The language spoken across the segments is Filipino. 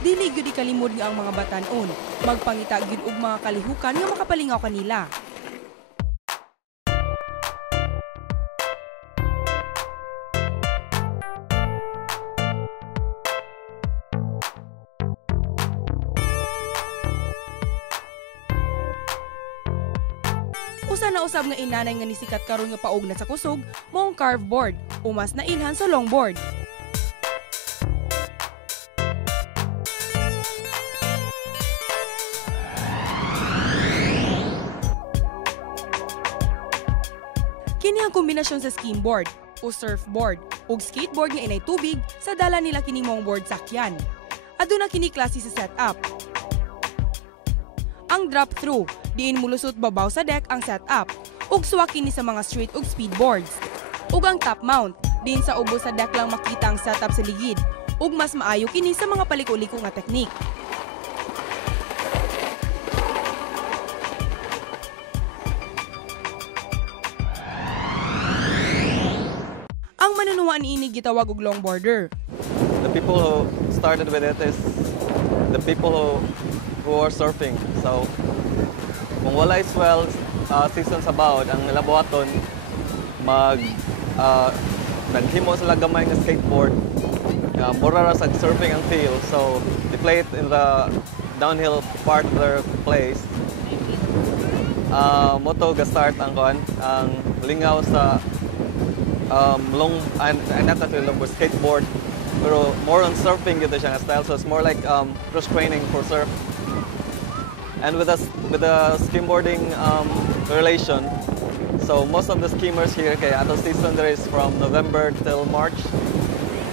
dili gyud ikalimod nga ang mga batan-on magpangita gyud og mga kalihukan nga makapalingaw kanila. Usa na usab nga inanay nga nisikat karon nga paog na sa kusog mao ang carve board o mas nailhan sa longboard. Kini ang kombinasyon sa skimboard o surfboard ug skateboard nga inay tubig sa dala nila kining mong board sakyan. Aduna kini klase sa setup. Ang drop-through, diin mulusot babaw sa deck ang setup, ug suwa kini sa mga street ug speedboards. Ug ang top mount, diin sa ubo sa deck lang makita ang setup sa ligid, ug mas maayo kini sa mga paliko-liko nga teknik. Ang manunuwa niini gitawag og longboarder. The people who started with it is the people who are surfing. So, kung wala swell season sa bawod, ang labuhaton naghimo sila gamay nga skateboard. Mura ra sa surfing ang feel. So, they play it in the downhill part of their place. Moto ga-start ang lingaw sa skateboard. Pero more on surfing gito siya nga style, so it's more like cross training for surf. And with the skimboarding relation, so most of the skimmers here, kay ato season there is from November till March.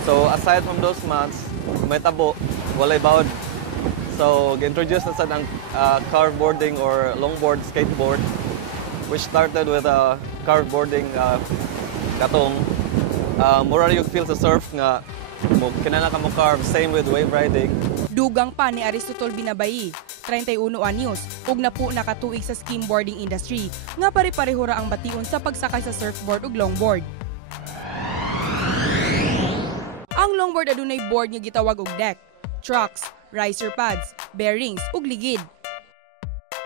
So aside from those months, may tabo, walay bawod. So introduce na sa ng carve boarding or longboard skateboard, which started with carve boarding katong mura yung feel sa surf nga kinala ka mo carve, same with wave riding. Dugang pa ni Aristotol Binabayi, 31 anyos, ug napo nakatuig sa skimboarding industry, nga pare-pareho ra ang bation sa pagsakay sa surfboard ug longboard. Ang longboard adunay board nga gitawag og deck, trucks, riser pads, bearings ug ligid.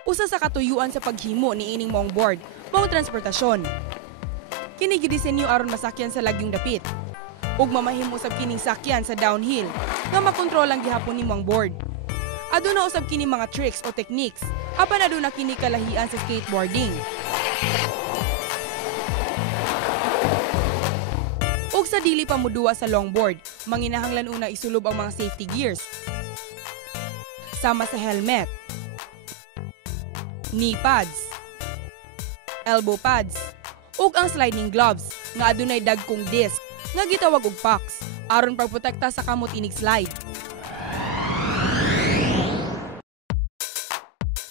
Usa sa katuyuan sa paghimo ni ining mong board, mao transportasyon. Kini gidisenyo aron masakyan sa lagyong dapit. Ug mamahimo usab kining sakyan sa downhill nga makontrol ang gihapon nimong board. Aduna usab kini mga tricks o techniques apan aduna kini kalahian sa skateboarding. Ug sa dili pa moduwa sa longboard, manginahanglan una isulob ang mga safety gears. Sama sa helmet, knee pads, elbow pads, ug ang sliding gloves nga adunay dagkong disc nga gitawag og packs aron pagprotekta sa kamot inig slide.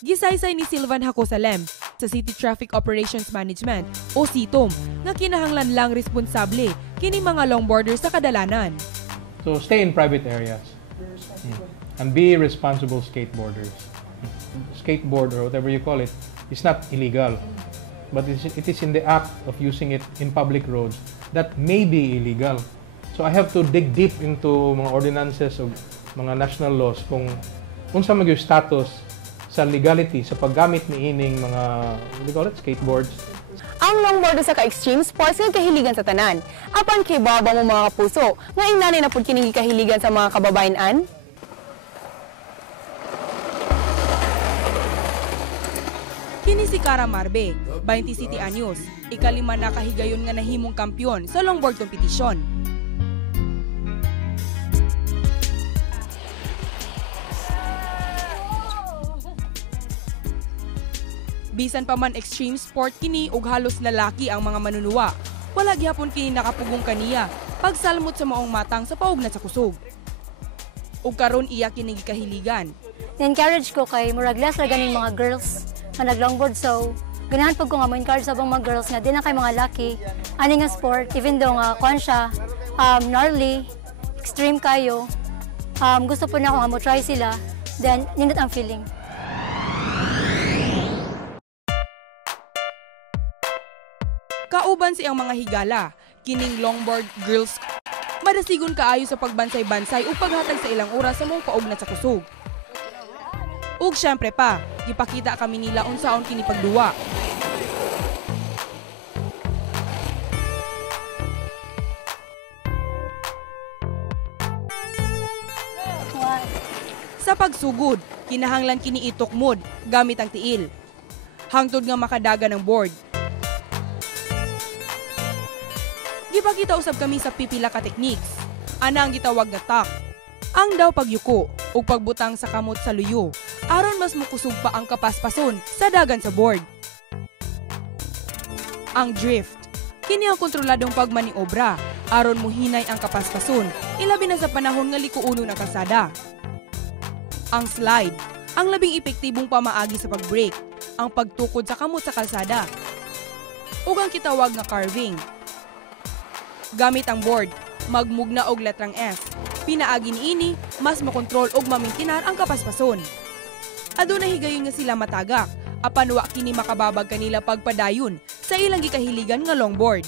Gisaysay ni Silvan Hacosalem sa City Traffic Operations Management o CTOM nga kinahanglan lang responsable kini mga longboarders sa kadalanan. So stay in private areas and be responsible skateboarders. Skateboard or whatever you call it is not illegal, but it is in the act of using it in public roads that may be illegal. So I have to dig deep into mga ordinances o mga national laws kung unsa man yung status sa legality sa paggamit ni ining mga what do you call it, skateboards. Ang longboard sa ka-extreme sports nga kahiligan sa tanan. Apan kay baba mo mga kapuso, nga inanay na pud kining kahiligan sa mga kababayan-an. Kini si Cara Marbe, 27 anyos, ikalima na kahigayon nga nahimong kampyon sa longboard kompetisyon. Bisan pa man extreme sport kini ug halos lalaki ang mga manunuwa, wala gihapon kini nakapugong kaniya pagsalmot sa maong matang sa paog na sa kusog. Ug karon iya kini gikahiligan. Na-encourage ko kay murag less ra ganing mga girls nga nag-longboard, so ganahan pag ko nga mo-encourage sa mga girls nga di na kay mga laki ani nga sport, even though nga kuan siya gnarly, extreme kayo, gusto po na ako nga mo try sila, then nindot ang feeling. Kauban siyang mga higala, kining longboard girls Madasigon kaayo sa pagbansay-bansay ug paghatag sa ilang oras sa mong paugnat sa kusog. Ug syempre pa, gipakita kami nila unsaon kini pagduwa. Sa pagsugod, kinahanglan kini itukmod gamit ang tiil. Hangtod nga makadaga ng board. Gipakita usab kami sa pipila ka techniques. Ana ang gitawag nga tack. Ang daw pagyuko ug pagbutang sa kamot sa luyo aron mas mukusog pa ang kapaspason sa dagan sa board. Ang drift, kini ang kontroladong pagmaniobra aron muhinay ang kapaspason ilabi na sa panahon nga likuuno na kalsada. Ang slide, ang labing epektibong pamaagi sa pag-brake, ang pagtukod sa kamot sa kalsada. Ug ang kitawag nga carving. Gamit ang board, magmugna og letrang S. Pinaagi niini, mas makontrol og mamintinar ang kapaspason. Aduna higayon nga sila matagak, apan wa kini makababag kanila pagpadayon sa ilang gikahiligan nga longboard.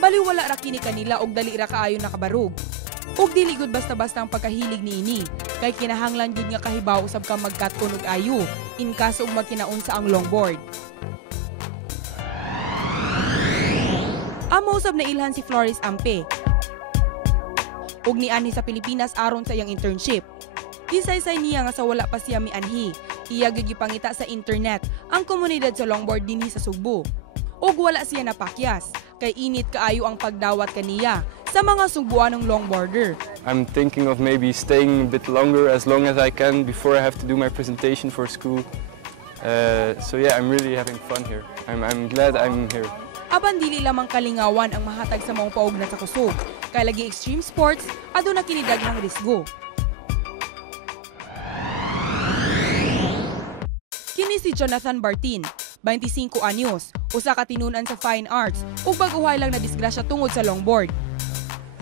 Baliwala ra kini kanila og dali ra kaayo nakabarug. Ug dili gud basta-basta ang pagkahilig niini, kay kinahanglan gud nga kahibaw usab ka magkat-on og ayo in kaso og magkinaon sa ang longboard. Amo usab na ilhan si Flores Ampe. Ug nianhi sa Pilipinas aron sa iyang internship. Gisaysay niya nga sa wala pa siya mianhi, iya gigipangita sa internet ang komunidad sa longboard dinhi sa Sugbo. Ug wala siya napakyas, kay init kaayo ang pagdawat kaniya sa mga Sugbuanong longboarder. I'm thinking of maybe staying a bit longer, as long as I can, before I have to do my presentation for school. So yeah, I'm really having fun here. I'm glad I'm here. Apan dili lamang kalingawan ang mahatag sa mga paugnat sa kusog, kay lagi extreme sports aduna kini daghang risgo. Kini si Jonathan Bartin, 25 anyos, usa ka tinunan sa fine arts ug baguhay lang na disgrasya tungod sa longboard.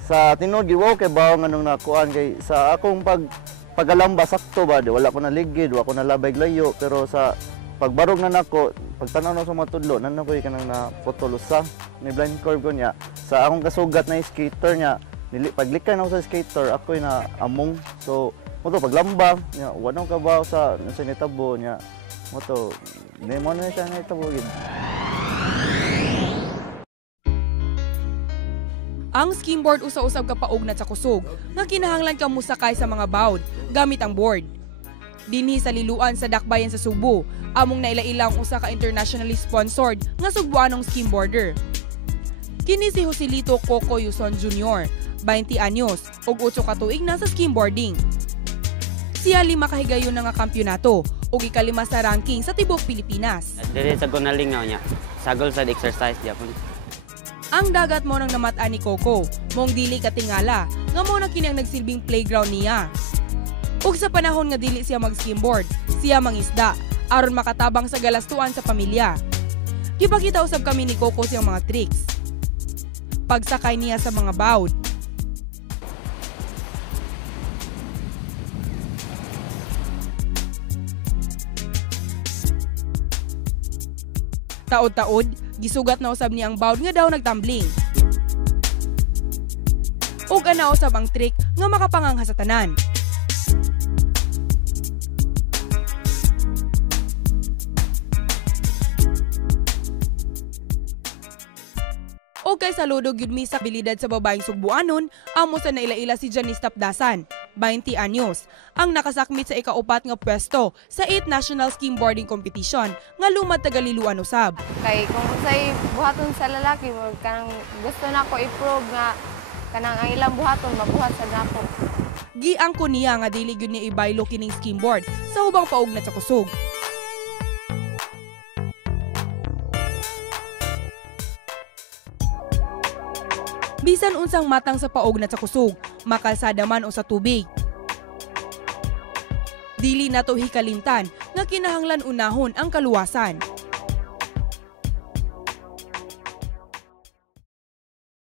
Sa tinud giwaw kay bawo nganong nakuan kay sa akong pagalamba sakto ba di wala ko naligid, wala ko nalabay layo, pero sa pagbarog na nako, pagtanaw na sa mga tudlo, nan ko kanang na potolusa ni blind curve ko niya. Sa akong kasugat na skater niya, paglikay na ako sa skater, ako na among. So, moto paglamba niya, wala ka ba sa nitabo niya. Moto, nemo na siya nitabo gid. Ang skimboard usa-usab ka paugnat sa kusog nga kinahanglan ka musakay sa mga bawd gamit ang board. Dinhi sa liluan sa dakbayan sa Sugbo, among naila-ilang usa ka internationally sponsored nga Sugbuanong skimboarder. Kini si Joselito Coco Yuson Jr., 20 anyos ug 8 ka tuig na sa skimboarding. Siya 5 kahigayon na nga kampyonato ug ika-5 sa ranking sa tibuok Pilipinas. Dili sa gunalingaw niya, sagol sa exercise gyapon. Ang dagat mo nang namat-an ni Coco, mong dili katingala nga mo na kini ang nagsilbing playground niya. Ug sa panahon nga dili siya mag-skimboard, siya mangisda aron makatabang sa galastuan sa pamilya. Gipakita usab kami ni Coco siyang mga tricks. Pagsakay niya sa mga bawd. Taod-taod, gisugat na usab niya ang bawd nga daw nagtumbling. Ug ana usab ang trick nga makapangangha sa tanan. O kay saludo gyud mi sa abilidad sa babaeng Sugbuanon, amo sa naila-ila si Janice Tapdasan, 20 anyos, ang nakasakmit sa ika-4 nga pwesto sa 8th National Skimboarding Competition nga lumad tagaliluan usab. Kay kung say buhaton sa lalaki, kanang gusto nako i-prove nga kanang ang ilang buhaton mabuhat sa nako. Giangko niya nga dili gyud niya ibaylo kining skimboard sa ubang paugnat sa kusog. Bisan unsang matang sa paugnat sa kusog, makalsada man o sa tubig. Dili nato hikalimtan nga kinahanglan unahon ang kaluwasan.